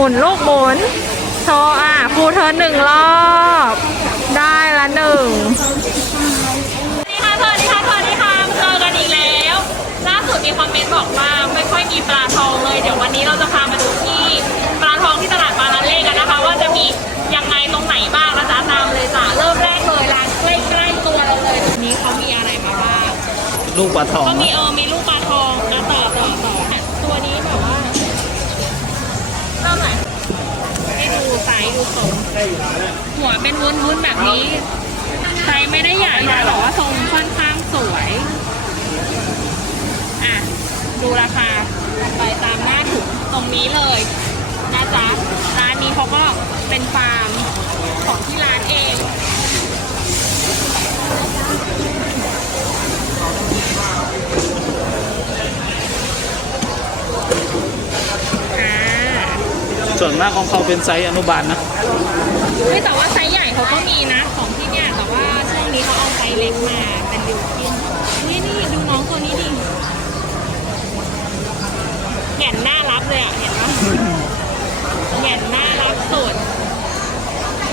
หมุนลูกหมุน โชว์อะฟูเทิร์นหนึ่งรอบ ได้ละหนึ่งสวัสดีค่ะสวัสดีค่ะสวัสดีค่ะเจอกันอีกแล้ว ล่าสุดมีคอมเมนต์บอกว่าไม่ค่อยมีปลาทองเลย เดี๋ยววันนี้เราจะพามาดูที่ปลาทองที่ตลาดปลาละเล่กันนะคะ ว่าจะมียังไงตรงไหนบ้างนะจ๊ะตามเลยจ้ะเริ่มแรกเลยร้านใกล้ๆตัวเราเลยวันนี้เขามีอะไรมาบ้างลูกปลาทองก็มีเออมีลูก ไซส์ดูทรงหัวเป็นวุ้นวุ้นๆแบบนี้ไซส์ไม่ได้ใหญ่นะแต่ว่าทรงค่อนข้างสวยอะดูราคาไปตามหน้าถุงตรงนี้เลยนะจ๊ะร้านนี้เขาก็เป็นฟาร์มของที่ร้านเอง ส่วนมากของเขาเป็นไซส์อนุบาลนะไม่แต่ว่าไซส์ใหญ่เขาก็มีนะ ของที่เนี่ยแต่ว่าช่วงนี้เขาเอาไซส์เล็กมาเป็นดิวกินนี่นี่ดูน้องตัวนี้ดิแหงนน่ารักเลยอะเห็นปะแหงนน่ารักสุด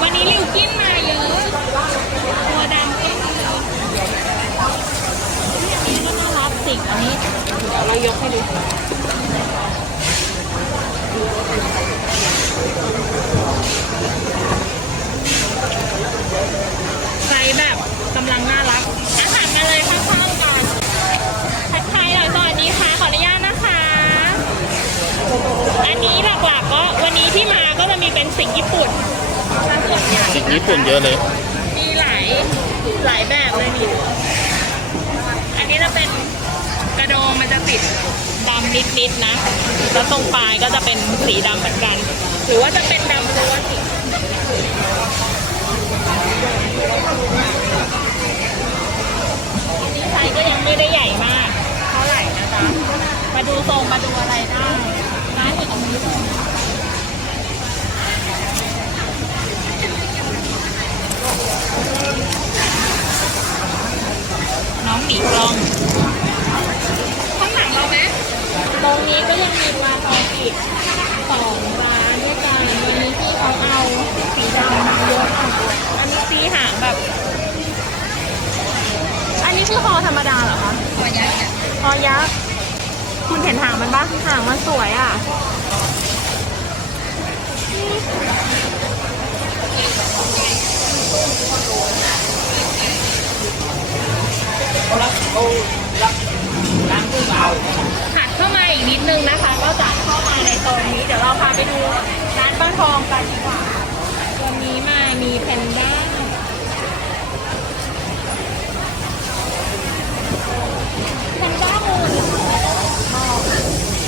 วันนี้ลิวกินมาเยอะ หลักๆก็วันนี้ที่มาก็จะมีเป็นสิ่งญี่ปุ่นซะส่วนใหญ่สิ่งญี่ปุ่นเยอะเลย มีหลายหลายแบบเลยนี่อันนี้จะเป็นกระโดงมันจะติดดำนิดๆนะ แล้วตรงปลายก็จะเป็นสีดำเหมือนกัน หรือว่าจะเป็นดำล้วนอีกไซส์ก็ยังไม่ได้ใหญ่มาก เท่าไหร่นะจ๊ะมาดูทรงมาดูอะไรได้ร้า นอยู่ตรงนี้เลยน้องหมีกล้อง ข้างหลังเราไหมตรงนี้ก็ยังมีปลาทองอีกสองร้านด้วยกันวันนี้ที่เขาเอาสีดำมาเยอะอะอันนี้สีหางแบบ อันนี้คือคอธรรมดาเหรอคะ คอยักษ์คอยักษ์ คุณเห็นหางมันปะหางมันสวยอะ หัดเข้ามาอีกนิดนึงนะคะ ก็จะเข้ามาในโซนนี้ เดี๋ยวเราพาไปดูร้านป้าทองกันดีกว่าตัวนี้มามีเพนด้า แพนด้ามอนมอง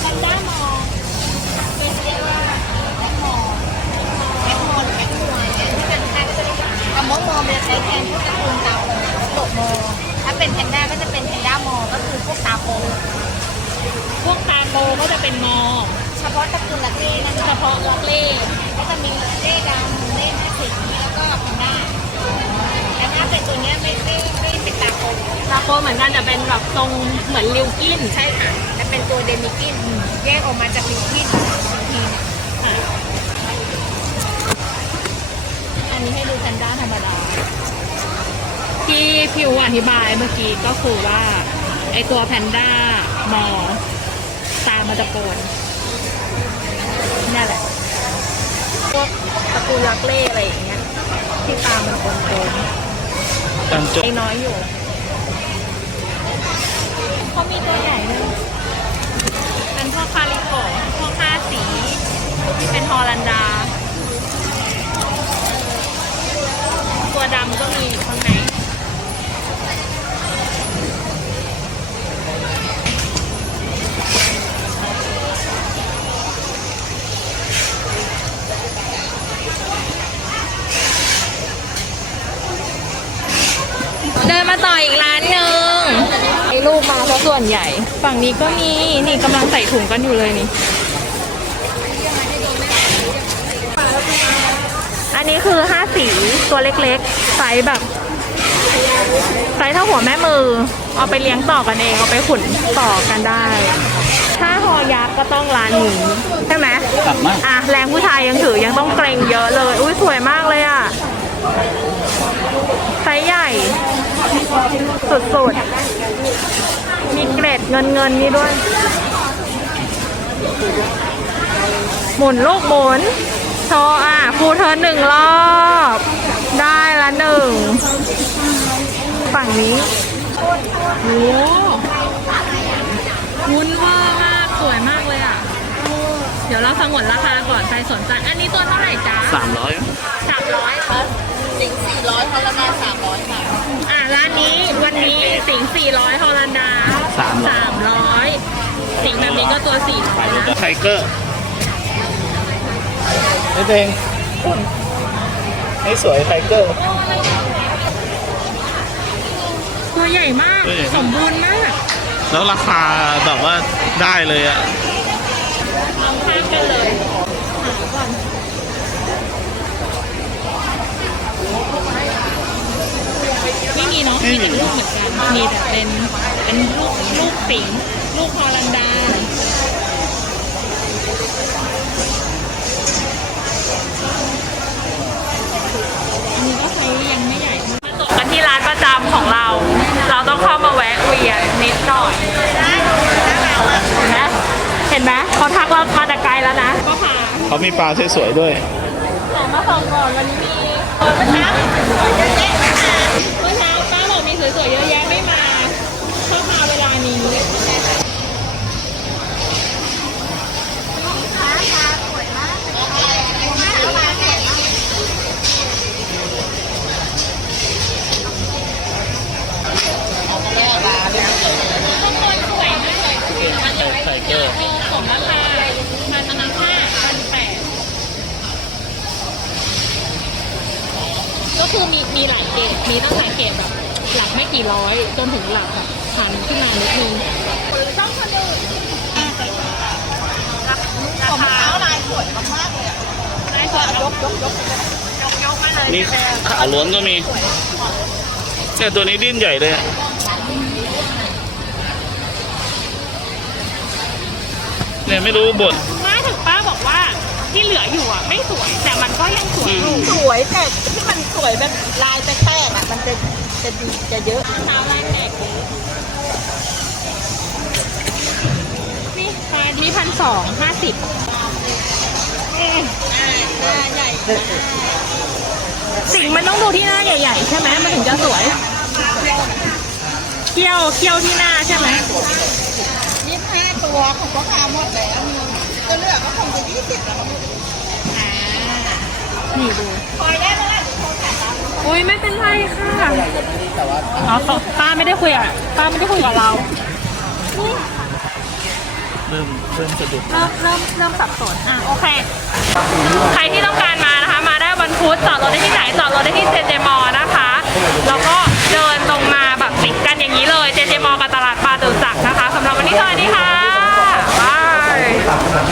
แพนด้ามองเป็นเรียกว่าแอปมองแอปมอนแอปมวยเนี่ยที่เป็นแค่ก็จะได้คำว่ามอมันจะใช้แทนพวกตระกูลตาโปแล้วโตโมถ้าเป็นแพนด้าก็จะเป็นแพนด้ามอก็คือพวกตาโปพว กตาโปก็จะเป็นมอ เฉพาะตระกูลลักเล่นะคะเฉพาะลักเล่ก็จะมีลักเล่ดำเล่แม่สิงแล้วก็แพนด้าแต่ถ้าเป็นตัวเนี้ยไม่ไม่ไม่เป็นตาโปตาโกเหมือนกันแต่เป็นแบบทรงเหมือนลิวกิน ใช่ค่ะและเป็นตัวเดมิกินแยกออกมาจากลิวกินอีกทีหนึ่งค่ะอันนี้ให้ดูแพนด้าธรรมดาที่พิวอธิบายเมื่อกี้ก็คือว่าไอตัวแพนด้ามอ ตามันจะโกนนี่แหละพวกตระกูลลักเล่อะไรอย่างเงี้ย ที่ตามันโกนการจๆดไอ้น้อยอยู่เขามีตัวใหญ่เลยเป็นพวกคาริโกะพวกห้าสี เป็นฮอลันดา มาต่ออีกร้านหนึ่งไอ้ลูกมาซะส่วนใหญ่ ฝั่งนี้ก็มี นี่กำลังใส่ถุงกันอยู่เลยนี่ อันนี้คือห้าสีตัวเล็กๆ ไซส์แบบ ไซส์เท่าหัวแม่มือ เอาไปเลี้ยงต่อกันเอง เอาไปขุนต่อกันได้ ถ้าหอยักษ์ก็ต้องร้านนี้ใช่ไหมกลับมากอะแรงผู้ชายยังถือยังต้องเกรงเยอะเลย อุ้ยสวยมากเลยอะไซส์ใหญ่ สุดๆ มีเกรดเงินเงินๆนี่ด้วย หมุนลูกหมุน โชว์อะฟูเธอหนึ่งรอบ ได้ละหนึ่ง ฝั่งนี้โอ้วุ้นเวอร์มาก สวยมากเลยอะ เดี๋ยวเราสงวนราคาก่อนใครสนใจ อันนี้ตัวเท่าไหร่จ๊ะสามร้อยสามร้อยครับสิงสี่ร้อยเขาละมา 400ฮอลันดาสามร้อย 300สีแบบนี้ก็ตัว 400นะไทเกอร์นี่เองคนให้สวยไทเกอร์ ตัวใหญ่มากสมบูรณ์มากแล้วราคาแบบว่าได้เลยอะ ข้ามกันเลย มีเนาะมีแต่ลูกเหมือนกันมีแต่เป็นเป็นลูกลูกสิงลูกฮอลันดาอันนี้ก็ไซส์ยังไม่ใหญ่มาจบกันที่ร้านประจำของเรา เราต้องเข้ามาแวะเวียนนิดหน่อยเห็นไหมเห็นไหมเขาทักเรามาแต่ไกลแล้วนะ ก็พาเขามีปลาสวยๆด้วย แต่มาส่งก่อนวันนี้มีเมื่อเช้าเย เยอะแยะไม่มาเข้ามาเวลานี้สวยมากเลยพันร้อยไทเกอร์เออของราคาพันห้าพันแปดก็คือมีมีหลายเกรดมีตั้งหลายเกรดแบบ หลักไม่กี่ร้อย จนถึงหลักแบบพันขึ้นมานิดนึงช่องคนอื่นของเท้าลายสวยมากๆเลยอะได้ค่ะยกยกยกยกยกมาเลยนี่ขาล้วนก็มีเนี่ยตัวนี้ดิ้นใหญ่เลยอะเนี่ยไม่รู้บทมาถึงป้าบอกว่าที่เหลืออยู่อะไม่สวยแต่มันก็ยังสวยอยู่สวยแต่ที่มันสวยแบบลายแปลกๆอะมันจะ จะดีจะเยอะเท้าลายแตกเลยนี่ปลานี่พันสองห้าสิบอ่าหน้าใหญ่สิ่งมันต้องดูที่หน้าใหญ่ๆ ใช่ไหมมันถึงจะสวยเขี้ยวเขี้ยวที่หน้าใช่ไหมยี่สิบห้าตัวของพ่อค้าหมดแล้วมีตัวเหลือก็คงจะยี่สิบแล้วนี่ดู อุ้ยไม่เป็นไรค่ะอ๋อเาป้าไม่ได้คุยอะป้าไม่ได้คุยกับเราเริ่มเริ่มสะดุดเริ่มเริ่มเริ่มสับสนอะโอเค ใครที่ต้องการมานะคะ มาได้วันพุธจอดรถได้ที่ไหนจอดรถได้ที่เจเจมอลนะคะ แล้วก็เดินตรงมาแบบติดกันอย่างนี้เลยเจเจมอลกับตลาดปลาตุจักนะคะสำหรับวันนี้สวัสดีค่ะบาย